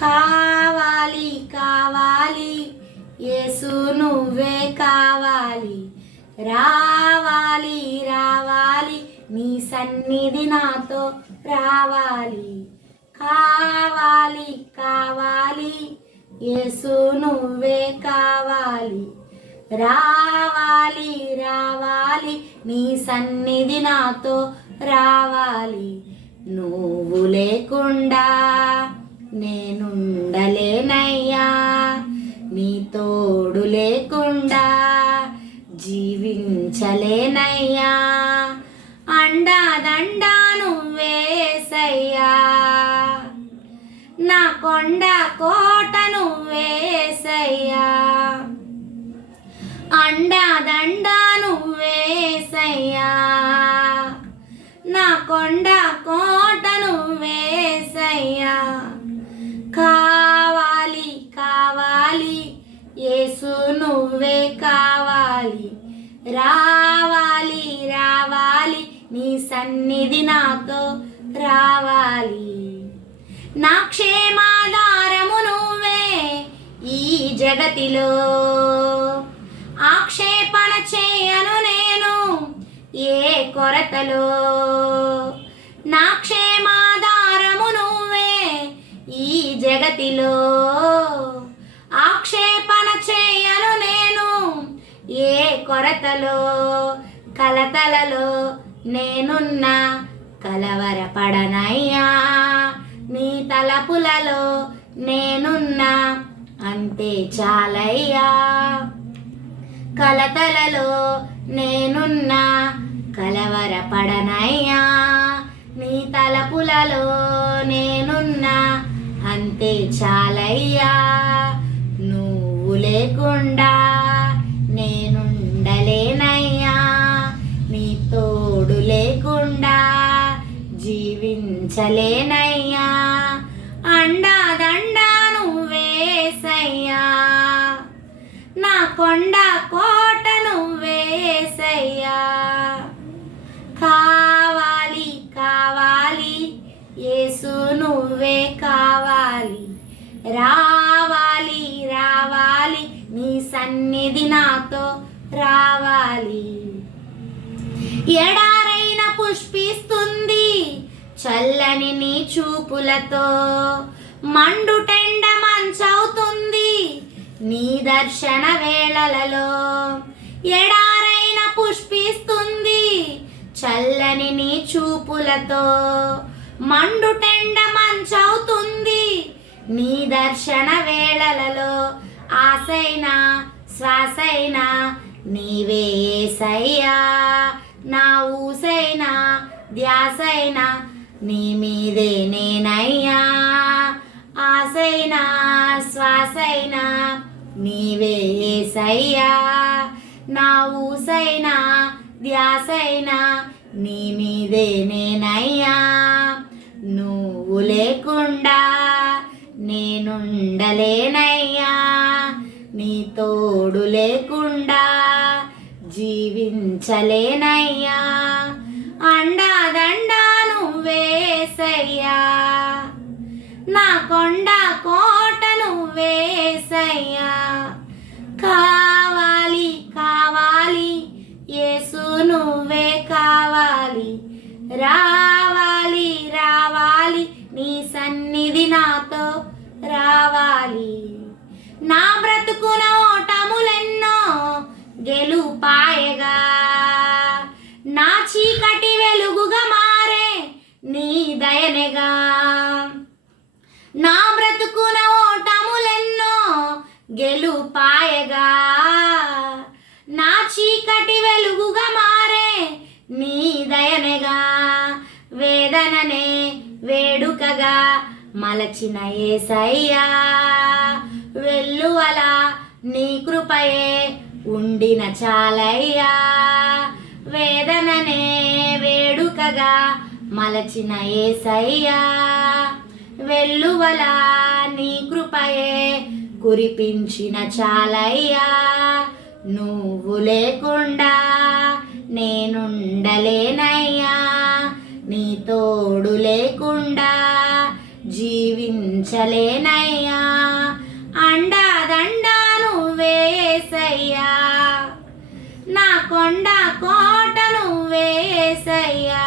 కావాలి కావాలి యేసు నువ్వే కావాలి, రావాలి రావాలి నీ సన్నిధి నాతో రావాలి. కావాలి కావాలి యేసు నువ్వే కావాలి, రావాలి రావాలి నీ సన్నిధి నాతో రావాలి. నువ్వు లేకుండా నేనుండలేనయ్యా, నీ తోడు లేకుండా జీవించలేనయ్యా. అండాదండా నువ్వేసయ్యా, నా కొండ కోట నువ్వేసయ్యా. అండాదండా నువ్వేసయ్యా, నా కొండ కోట నువ్వేసయ్యా. కావాలి కావాలి యేసు నువ్వే కావాలి, రావాలి రావాలి నీ సన్నిధి నాతో రావాలి. నా క్షేమాధారము నువ్వే ఈ జగతిలో, ఆక్షేపణ చేయను నేను ఏ కొరతలో. నా క్షేమాధారము నువ్వే ఈ జగతిలో, ఆక్షేపణ చేయను నేను ఏ కొరతలో. కలతలలో నేనున్నా కలవరపడనయ్యా, నీ తలపులలో నేనున్నా అంతే చాలయ్యా. కలతలలో నేనున్నా కలవరపడనయ్యా, నీ తలపులలో నేనున్నా అంతే చాలయ్యా. నువ్వు లేకుండా నేనుండలేనయ్యా, నీ తోడు లేకుండా జీవించలేనయ్యా. అండాదండా నువ్వేసయ్యా, నా కొండ కోట నువ్వేసయ్యా. కావాలి కావాలి యేసు నువ్వే కావాలి, రావాలి రావాలి నీ సన్నిధి నాతో రావాలి. ఎడారైన పుష్పిస్తుంది చల్లని నీ చూపులతో, మండుటెండ మంచవుతుంది నీ దర్శన వేళలలో. ఎడారైన పుష్పిస్తుంది చల్లని నీ చూపులతో, మండుటెండ మంచవుతుంది నీ దర్శన వేళలలో. ఆసైనా శ్వాసైనా నీవే యేసయ్యా, నా ఊసైనా ధ్యాసైనా నీ మీదే నేనయ్యా. ఆసైనా శ్వాసైనా నీవే యేసయ్యా, నా ఊసైనా ధ్యాసైనా నీ మీదే నేనయ్యా. నువ్వు లేకుండా నేనుండలేనయ్యా, నీ తోడు లేకుండా జీవించలేనయ్యా. అండాదండా నువ్వేసయ్యా, నా కొండ కోట నువ్వేసయ్యా. కావాలి కావాలి యేసు నువ్వే కావాలి, రావాలి రావాలి నీ సన్నిధి నాతో రావాలి. నా బ్రతుకున ఓటములెన్నో గెలుపాయగా, నా చీకటి వెలుగుగా మారే నీ దయనెగా. నా బ్రతుకున ఓటములెన్నో గెలుపాయగా, నా చీకటి వెలుగుగా మారే నీ దయనెగా. వేదననే వేడుకగా మలచిన యేసయ్యా, వెల్లువలా నీ కృపయే ఉండిన చాలయ్యా. వేదననే వేడుకగా మలచిన యేసయ్యా, వెల్లువలా నీ కృపయే కురిపించిన చాలయ్యా. నువ్వు లేకుండా నేనుండలేనయ్యా, నీ తోడు లేకుండా జీవించలేనయ్యా. అండాదండా నువ్వే యేసయ్యా, నా కొండ కోట నువ్వే యేసయ్యా.